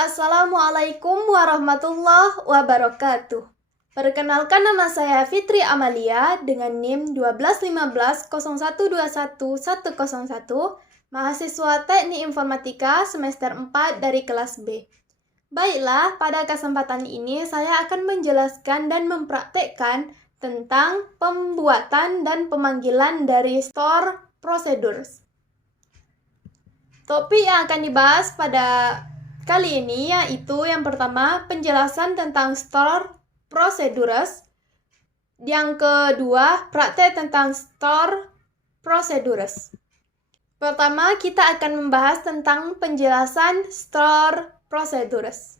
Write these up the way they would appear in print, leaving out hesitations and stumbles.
Assalamualaikum warahmatullahi wabarakatuh. Perkenalkan, nama saya Fitri Amalia dengan NIM 121501211101, mahasiswa Teknik Informatika semester 4 dari kelas B. Baiklah, pada kesempatan ini saya akan menjelaskan dan mempraktekkan tentang pembuatan dan pemanggilan dari store procedures. Topik yang akan dibahas pada kali ini yaitu yang pertama, penjelasan tentang store procedures. Yang kedua, praktek tentang store procedures. Pertama, kita akan membahas tentang penjelasan store procedures.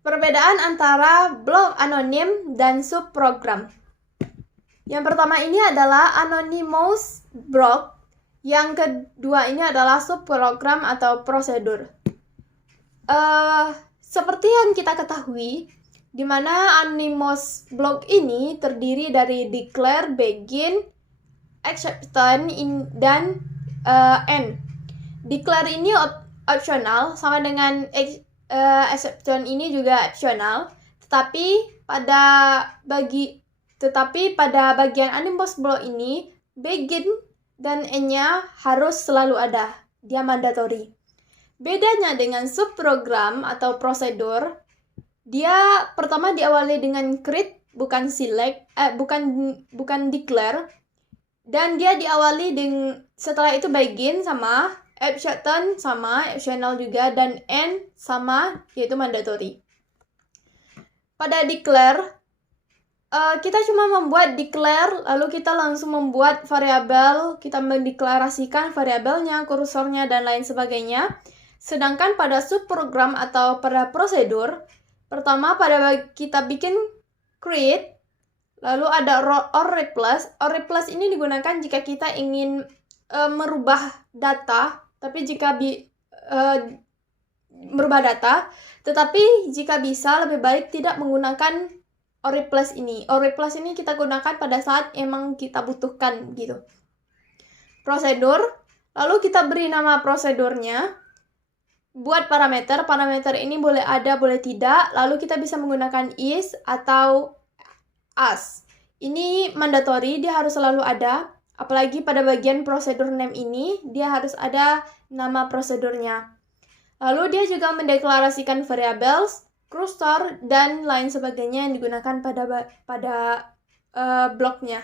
Perbedaan antara blok anonim dan subprogram. Yang pertama ini adalah anonymous block. Yang kedua ini adalah subprogram atau prosedur. Seperti yang kita ketahui, di mana anonymous block ini terdiri dari declare, begin, exception, dan end. Declare ini optional, sama dengan exception ini juga optional. Tetapi pada bagian anonymous block ini, begin dan end-nya harus selalu ada, dia mandatory. Bedanya dengan subprogram atau prosedur, dia pertama diawali dengan create, bukan select, bukan declare, dan dia diawali dengan setelah itu begin sama, exception sama, optional juga, dan end sama, yaitu mandatory. Pada declare, kita cuma membuat declare, lalu kita langsung membuat variabel, kita mendeklarasikan variabelnya, kursornya, dan lain sebagainya. Sedangkan pada subprogram atau pada prosedur, pertama kita bikin create, lalu ada or replace. Or replace ini digunakan jika kita ingin merubah data, tetapi jika bisa lebih baik tidak menggunakan or replace ini. Or replace ini kita gunakan pada saat emang kita butuhkan gitu. Prosedur, lalu kita beri nama prosedurnya. Buat parameter ini boleh ada, boleh tidak. Lalu kita bisa menggunakan is atau as. Ini mandatory, dia harus selalu ada. Apalagi pada bagian prosedur name ini, dia harus ada nama prosedurnya. Lalu dia juga mendeklarasikan variables, cursor, dan lain sebagainya yang digunakan pada bloknya.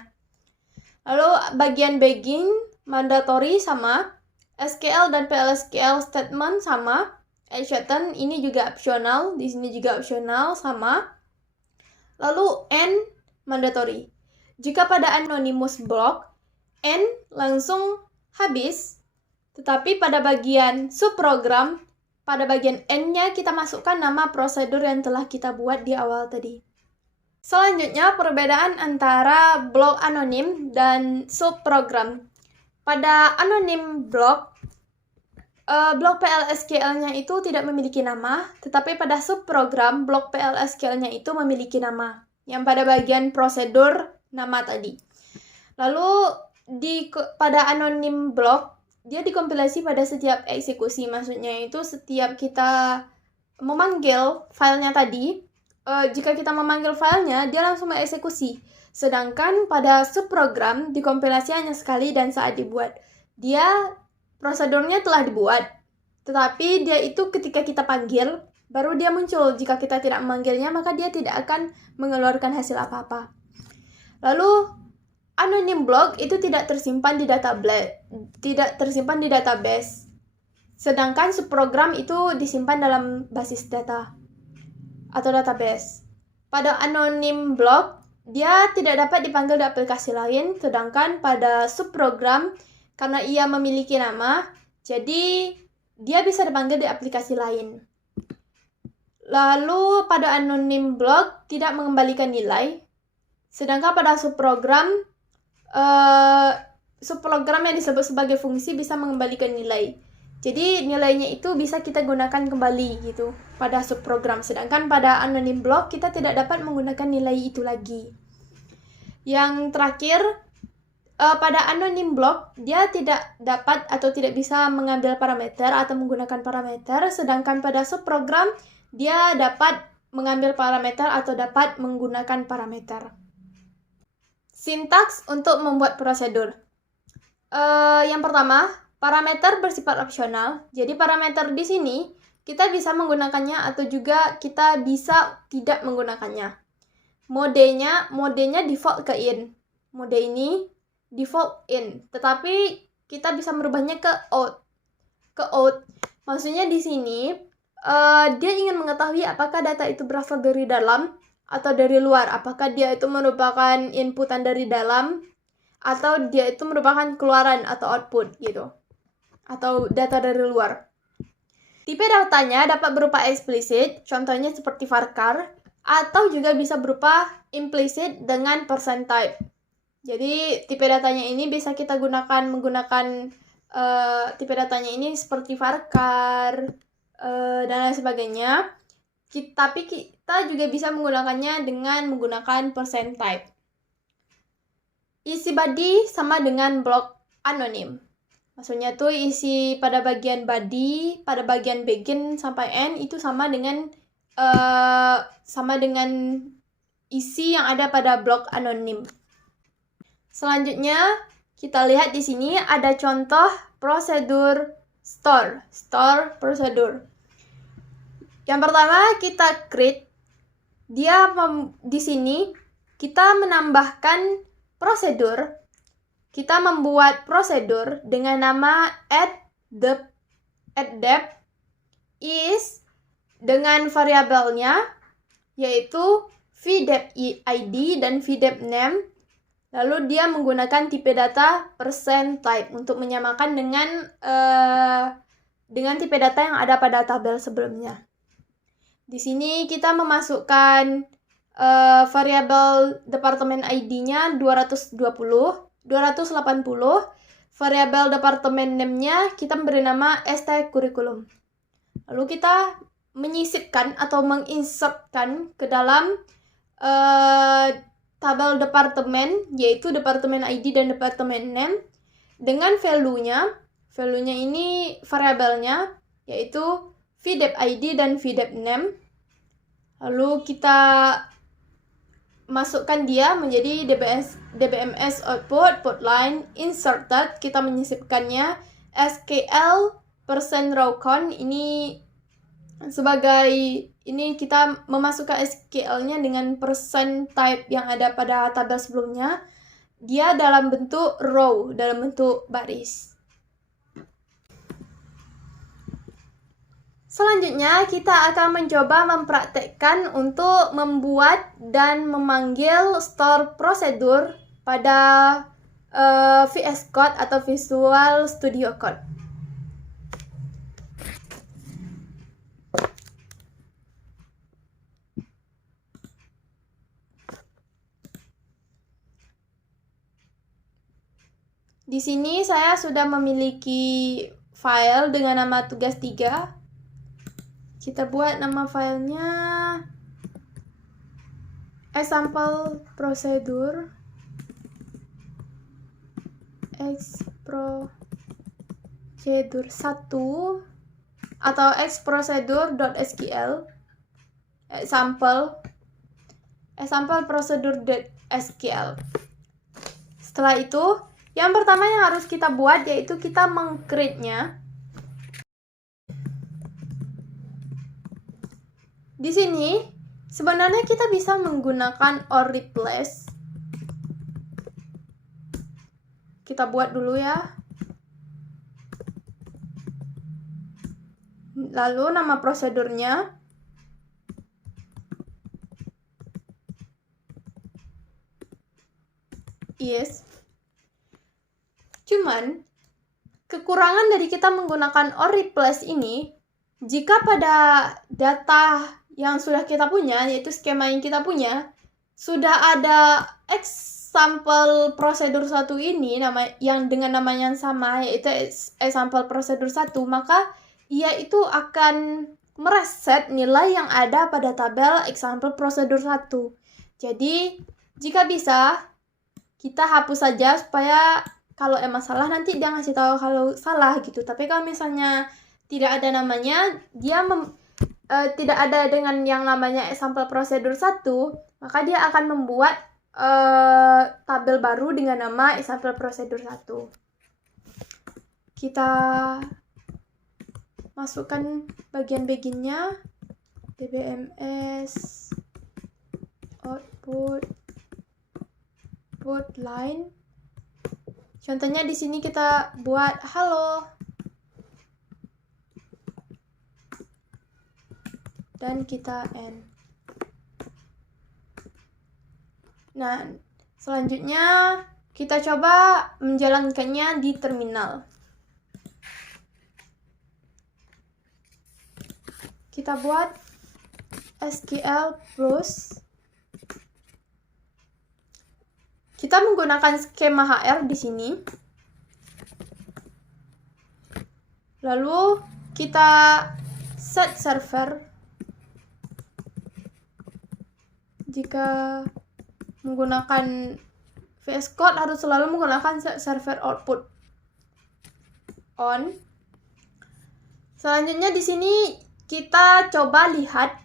Lalu bagian begin, mandatory sama, SQL dan PLSQL statement sama, exception ini juga optional, di sini juga optional sama. Lalu end, mandatory. Jika pada anonymous block, end langsung habis, tetapi pada bagian subprogram, pada bagian end-nya kita masukkan nama prosedur yang telah kita buat di awal tadi. Selanjutnya, perbedaan antara blok anonim dan subprogram. Pada anonim blok PLSQL-nya itu tidak memiliki nama, tetapi pada subprogram blok PLSQL-nya itu memiliki nama, yang pada bagian prosedur nama tadi. Lalu pada anonim blok, dia dikompilasi pada setiap eksekusi, maksudnya itu setiap kita memanggil filenya tadi, jika kita memanggil filenya, dia langsung mengeksekusi. Sedangkan pada subprogram, dikompilasi hanya sekali dan saat dibuat. Prosedurnya telah dibuat, tetapi dia itu ketika kita panggil, baru dia muncul. Jika kita tidak memanggilnya, maka dia tidak akan mengeluarkan hasil apa-apa. Lalu, anonim block itu tidak tersimpan di database. Sedangkan subprogram itu disimpan dalam basis data atau database. Pada anonim block, dia tidak dapat dipanggil di aplikasi lain, sedangkan pada subprogram, karena ia memiliki nama, jadi dia bisa dipanggil di aplikasi lain. Lalu pada anonim block tidak mengembalikan nilai, sedangkan pada subprogram yang disebut sebagai fungsi bisa mengembalikan nilai. Jadi nilainya itu bisa kita gunakan kembali gitu pada subprogram. Sedangkan pada anonim block kita tidak dapat menggunakan nilai itu lagi. Yang terakhir, pada anonim block dia tidak dapat atau tidak bisa mengambil parameter atau menggunakan parameter, sedangkan pada subprogram dia dapat mengambil parameter atau dapat menggunakan parameter. Sintaks untuk membuat prosedur. Yang pertama, parameter bersifat opsional. Jadi parameter di sini kita bisa menggunakannya atau juga kita bisa tidak menggunakannya. Modenya default ke in. Mode ini default in, tetapi kita bisa merubahnya ke out. Maksudnya di sini dia ingin mengetahui apakah data itu berasal dari dalam atau dari luar. Apakah dia itu merupakan inputan dari dalam atau dia itu merupakan keluaran atau output gitu. Atau data dari luar. Tipe datanya dapat berupa eksplisit, contohnya seperti varchar, atau juga bisa berupa implicit dengan %type. Jadi tipe datanya ini bisa kita menggunakan tipe datanya ini seperti varchar dan lain sebagainya. Tapi kita juga bisa menggunakannya dengan menggunakan %type. Isi body sama dengan blok anonim. Maksudnya tuh isi pada bagian body, pada bagian begin sampai end itu sama dengan isi yang ada pada blok anonim. Selanjutnya kita lihat di sini ada contoh prosedur store prosedur. Yang pertama kita create, di sini kita menambahkan prosedur. Kita membuat prosedur dengan nama add depth is dengan variabelnya yaitu vdep id dan vdep name. Lalu dia menggunakan tipe data %type untuk menyamakan dengan tipe data yang ada pada tabel sebelumnya. Di sini kita memasukkan variabel departemen ID-nya 280, variabel departemen name-nya kita beri nama ST Curriculum. Lalu kita menyisipkan atau menginsertkan ke dalam tabel departemen, yaitu departemen ID dan departemen name, dengan value-nya ini variabelnya, yaitu vdep ID dan vdep name. Lalu kita masukkan dia menjadi dbms output put line inserted, kita menyisipkannya SQL %rowcon ini sebagai ini kita memasukkan SQL-nya dengan %type yang ada pada tabel sebelumnya, dia dalam bentuk row, dalam bentuk baris. Selanjutnya, kita akan mencoba mempraktekkan untuk membuat dan memanggil store prosedur pada VS Code atau Visual Studio Code. Di sini saya sudah memiliki file dengan nama tugas 3. Kita buat nama filenya example prosedur xprosedur 1 atau xprosedur.sql example prosedur.sql. Setelah itu, yang pertama yang harus kita buat yaitu kita meng-create-nya. Di sini sebenarnya kita bisa menggunakan or replace. Kita buat dulu ya. Lalu nama prosedurnya. Yes. Cuman kekurangan dari kita menggunakan or replace ini, jika pada data yang sudah kita punya, yaitu skema yang kita punya, sudah ada example prosedur 1 ini yang dengan nama yang sama, yaitu example prosedur 1, maka ia itu akan mereset nilai yang ada pada tabel example prosedur 1. Jadi, jika bisa, kita hapus saja supaya kalau emang salah nanti dia ngasih tahu kalau salah gitu. Tapi kalau misalnya tidak ada namanya, dia tidak ada dengan yang namanya example prosedur 1, maka dia akan membuat tabel baru dengan nama example prosedur 1. Kita masukkan bagian-bagiannya, DBMS output line. Contohnya di sini kita buat halo dan kita end. Nah, selanjutnya kita coba menjalankannya di terminal. Kita buat SQL plus. Kita menggunakan skema HR di sini. Lalu kita set server. Jika menggunakan VS Code harus selalu menggunakan set server output on. Selanjutnya di sini kita coba lihat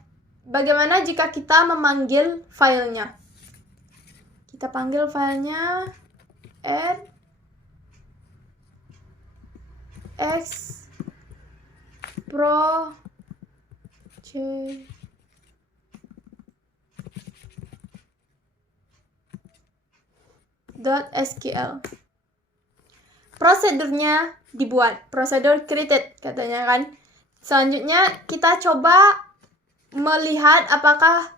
bagaimana jika kita memanggil filenya. Kita panggil filenya add x .sql. Prosedurnya dibuat, prosedur created katanya kan. Selanjutnya kita coba melihat apakah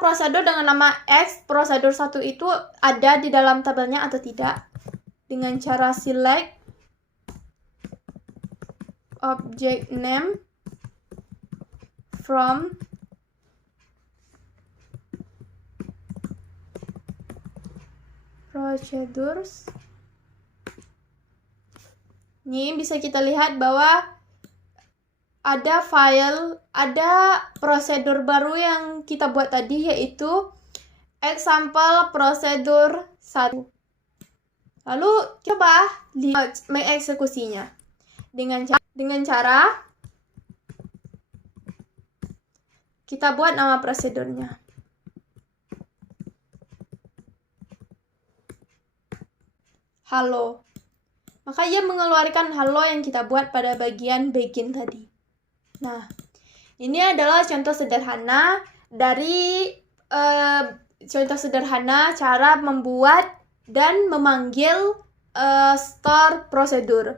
prosedur dengan nama X prosedur 1 itu ada di dalam tabelnya atau tidak, dengan cara select object name from procedures. Ini bisa kita lihat bahwa ada prosedur baru yang kita buat tadi, yaitu example prosedur 1. Lalu coba lihat mengeksekusinya dengan cara kita buat nama prosedurnya. Halo. Maka ia mengeluarkan halo yang kita buat pada bagian begin tadi. Nah, ini adalah contoh sederhana dari cara membuat dan memanggil store prosedur.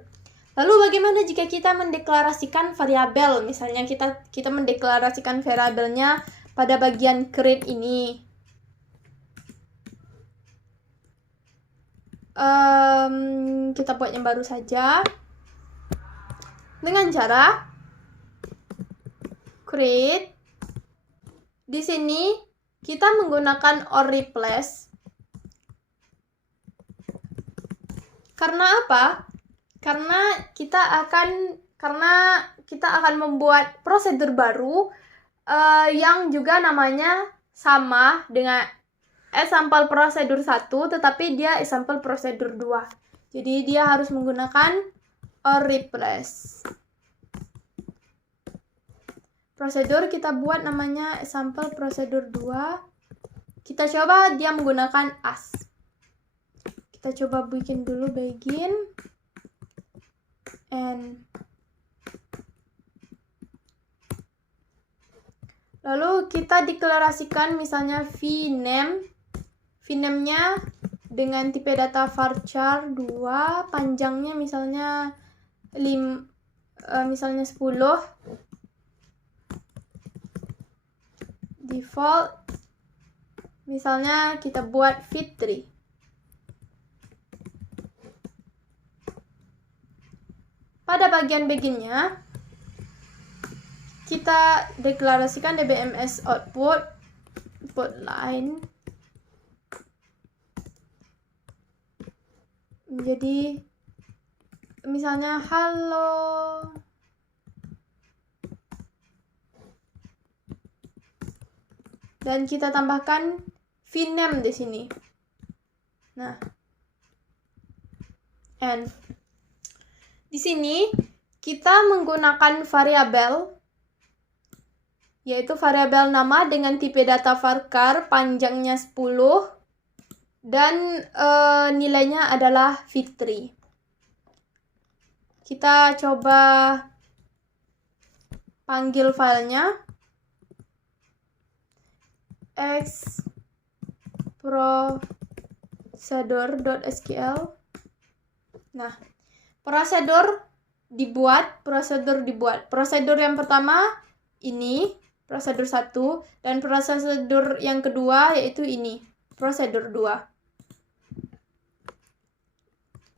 Lalu bagaimana jika kita mendeklarasikan variabel? Misalnya kita mendeklarasikan variabelnya pada bagian create ini. Kita buat yang baru saja dengan cara create. Di sini kita menggunakan or replace. Karena apa? Karena kita akan membuat prosedur baru yang juga namanya sama dengan example prosedur 1, tetapi dia example prosedur 2. Jadi dia harus menggunakan or replace. Prosedur kita buat namanya example prosedur 2. Kita coba dia menggunakan as. Kita coba bikin dulu begin and. Lalu kita deklarasikan misalnya vname-nya dengan tipe data varchar 2, panjangnya misalnya 10. Default misalnya kita buat Fitri. Pada bagian beginnya kita deklarasikan DBMS output line menjadi misalnya halo. Dan kita tambahkan vname di sini. Nah, and di sini kita menggunakan variabel, yaitu variabel nama dengan tipe data varchar panjangnya 10 dan nilainya adalah Fitri. Kita coba panggil filenya xprosedure.sql. Nah, prosedur dibuat. Prosedur yang pertama ini, prosedur 1, dan prosedur yang kedua yaitu ini, prosedur 2.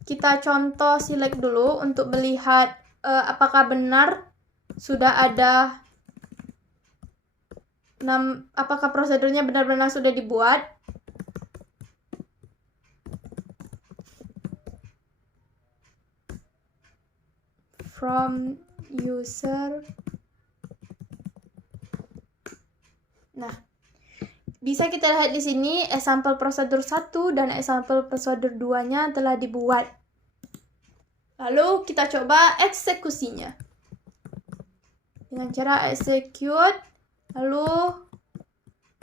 Kita contoh select dulu untuk melihat apakah benar sudah ada apakah prosedurnya benar-benar sudah dibuat. From user. Nah, bisa kita lihat di sini example prosedur 1 dan example prosedur 2-nya telah dibuat. Lalu kita coba eksekusinya. Dengan cara execute, lalu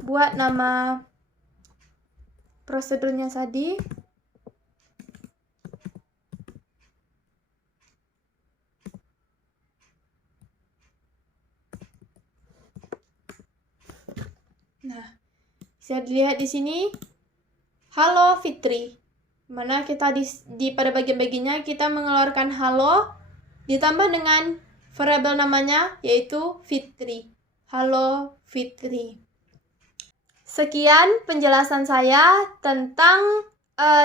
buat nama prosedurnya tadi. Nah, bisa dilihat di sini, halo Fitri. Mana kita pada bagian-bagiannya kita mengeluarkan halo ditambah dengan variabel namanya yaitu Fitri. Halo Fitri. Sekian penjelasan saya tentang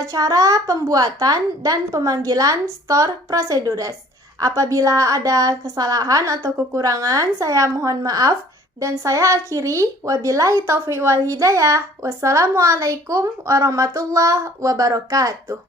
cara pembuatan dan pemanggilan store procedures. Apabila ada kesalahan atau kekurangan, saya mohon maaf. Dan saya akhiri, wabillahi taufiq wal hidayah. Wassalamualaikum warahmatullahi wabarakatuh.